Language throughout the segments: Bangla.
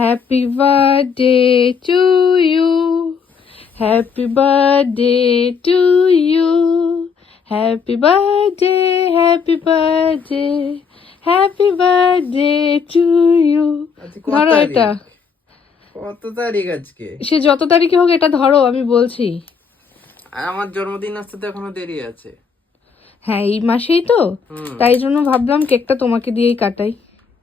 Happy birthday to you happy birthday to you happy birthday happy birthday happy birthday to you আজকে কত ধরো? এটা। কত তারিখ আজকে? সে যত তারিখে হোক এটা ধরো আমি বলছি। আর আমার জন্মদিন আসতে তো এখনও দেরি আছে। হ্যাঁ এই মাসেই তো। তাই জন্য ভাবলাম কেকটা তোমাকে দিয়েই কাটাই।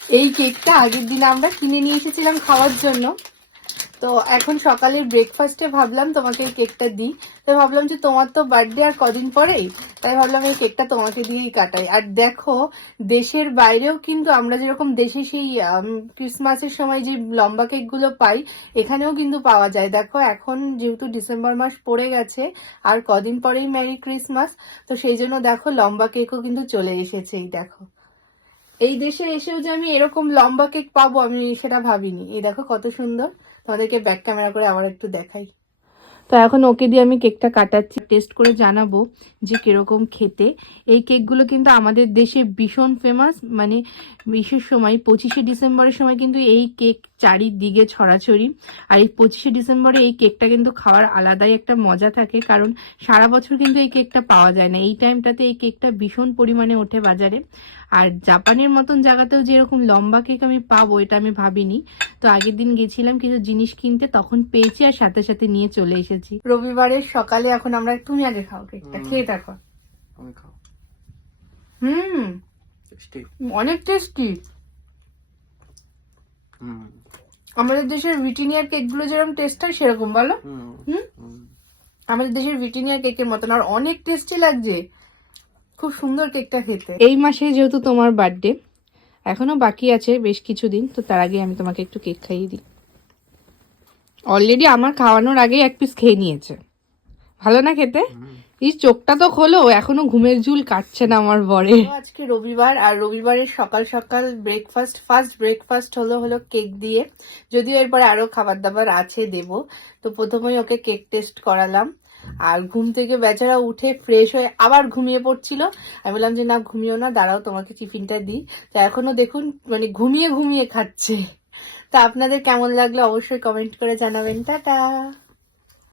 এই কেকটা আগের দিন আমরা কিনে নিয়ে এসেছিলাম খাওয়ার জন্য। তো এখন সকালের ব্রেকফাস্টে ভাবলাম তোমাকে এই কেকটা দিই। তো ভাবলাম যে তোমার তো বার্থডে আর কদিন পরেই, তাই ভাবলাম এই কেকটা তোমাকে দিয়েই কাটাই। আর দেখো, দেশের বাইরেও কিন্তু আমরা যেরকম দেশে সেই ক্রিসমাসের সময় যে লম্বা কেকগুলো পাই, এখানেও কিন্তু পাওয়া যায়। দেখো, এখন যেহেতু ডিসেম্বর মাস পড়ে গেছে, আর কদিন পরেই ম্যারি ক্রিসমাস তো সেই জন্য দেখো লম্বা কেকও কিন্তু চলে এসেছে এই দেখো। এই দেশে এসেও যে আমি এরকম লম্বা কেক পাবো, আমি সেটা ভাবিনি। এই দেখো কত সুন্দর। তোমাদেরকে ব্যাক ক্যামেরা করে আবার একটু দেখাই। তো এখন ওকে দিয়ে আমি কেকটা কাটাচ্ছি। টেস্ট করে জানাব যে কীরকম খেতে। এই কেকগুলো কিন্তু আমাদের দেশে ভীষণ ফেমাস মানে বিশেষ সময় পঁচিশে ডিসেম্বরের সময় কিন্তু এই কেক চারিদিকে ছড়াছড়ি। আর এই পঁচিশে ডিসেম্বরে এই কেকটা কিন্তু খাওয়ার আলাদাই একটা মজা থাকে, কারণ সারা বছর কিন্তু এই কেকটা পাওয়া যায় না। এই টাইমটাতে এই কেকটা ভীষণ পরিমাণে ওঠে বাজারে। আর জাপানের মতন জায়গাতেও যেরকম লম্বা কেক আমি পাবো, এটা আমি ভাবিনি। তো আগের দিন গেছিলাম কিছু জিনিস কিনতে তখন পেয়েছি আর সাথে সাথে নিয়ে চলে এসেছি। রবিবারের সকালে এখন আমরা তুমি আগে খাও কেকটা খেয়ে দেখো। হুম। অনেক টেস্টি হুম। আমাদের দেশের ভিটিনিয়ার কেকগুলো যেরকম টেস্ট হয় সেরকম বলো। হুম। আমাদের দেশের ভিটিনিয়া কেকের মতন আর অনেক টেস্টি লাগছে। খুব সুন্দর কেকটা খেতে। এই মাসে যেহেতু তোমার বার্থডে এখনও বাকি আছে বেশ কিছুদিন তো তার আগে আমি তোমাকে একটু কেক খাইয়ে দিই। অলরেডি আমার খাওয়ানোর আগে এক পিস খেয়ে নিয়েছে। ভালো না খেতে? এই চোখটা তো খোলো এখনও ঘুমের ঝুল কাটছে না আমার বরে। আজকে রবিবার আর রবিবারের সকাল সকাল ব্রেকফাস্ট ফার্স্ট ব্রেকফাস্ট হলো হলো কেক দিয়ে। যদিও এরপরে আরও খাবার দাবার আছে দেব। তো প্রথমেই ওকে কেক টেস্ট করালাম। আর ঘুম থেকে বেচারা উঠে ফ্রেশ হয়ে আবার ঘুমিয়ে পড়ছিল। আমি বললাম যে, না ঘুমিয়েও না, দাঁড়াও, তোমাকে টিফিনটা দিই। তো এখনও দেখুন মানে ঘুমিয়ে ঘুমিয়ে খাচ্ছে। তা আপনাদের কেমন লাগল অবশ্যই কমেন্ট করে জানাবেন। টাটা!